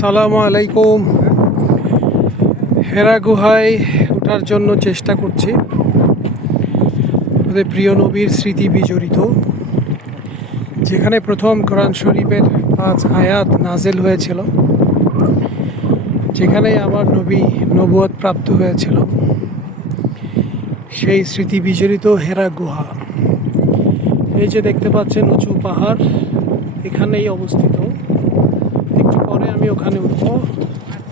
আসসালামু আলাইকুম। হেরা গুহায় ওঠার জন্য চেষ্টা করছি। আমাদের প্রিয় নবীর স্মৃতি বিজড়িত, যেখানে প্রথম কোরআন শরীফের 5 আয়াত নাজেল হয়েছিল, যেখানে আমার নবী নবুয়ত প্রাপ্ত হয়েছিল, সেই স্মৃতি বিজড়িত হেরা গুহা। এই যে দেখতে পাচ্ছেন উঁচু পাহাড়, এখানেই অবস্থিত। একটু পরে আমি ওখানে উঠব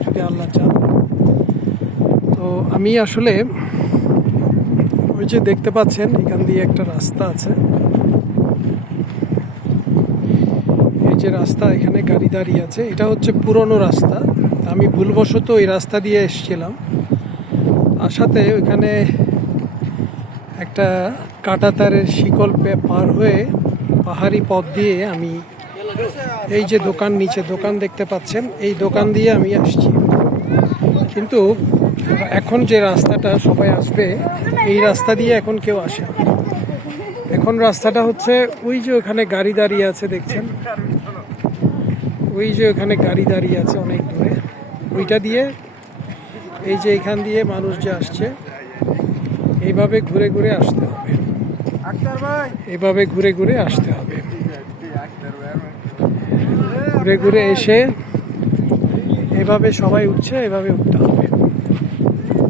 যদি আল্লাহ চান। তো আমি আসলে ওই যে দেখতে পাচ্ছেন এখান দিয়ে একটা রাস্তা আছে, এই যে রাস্তা, এখানে গাড়ি দাঁড়িয়ে আছে, এটা হচ্ছে পুরনো রাস্তা। আমি ভুলবশত এই রাস্তা দিয়ে এসেছিলাম, আসাতে ওইখানে একটা কাঁটাতারের শিকল পার হয়ে পাহাড়ি পথ দিয়ে আমি এই যে দোকান, নিচে দোকান দেখতে পাচ্ছেন, এই দোকান দিয়ে আমি আসছি। কিন্তু এখন যে রাস্তাটা সবাই আসবে, এই রাস্তা দিয়ে এখন কেউ আসে না। এখন রাস্তাটা হচ্ছে ওই যে ওখানে গাড়ি দাঁড়িয়ে আছে দেখছেন, ওই যে ওখানে গাড়ি দাঁড়িয়ে আছে অনেক দূরে, ওইটা দিয়ে এই যে এখান দিয়ে মানুষ যে আসছে, এইভাবে ঘুরে ঘুরে আসতে হবে, এইভাবে ঘুরে ঘুরে আসতে হবে। ঘুরে ঘুরে এসে এভাবে সবাই উঠছে, এভাবে উঠতে হবে।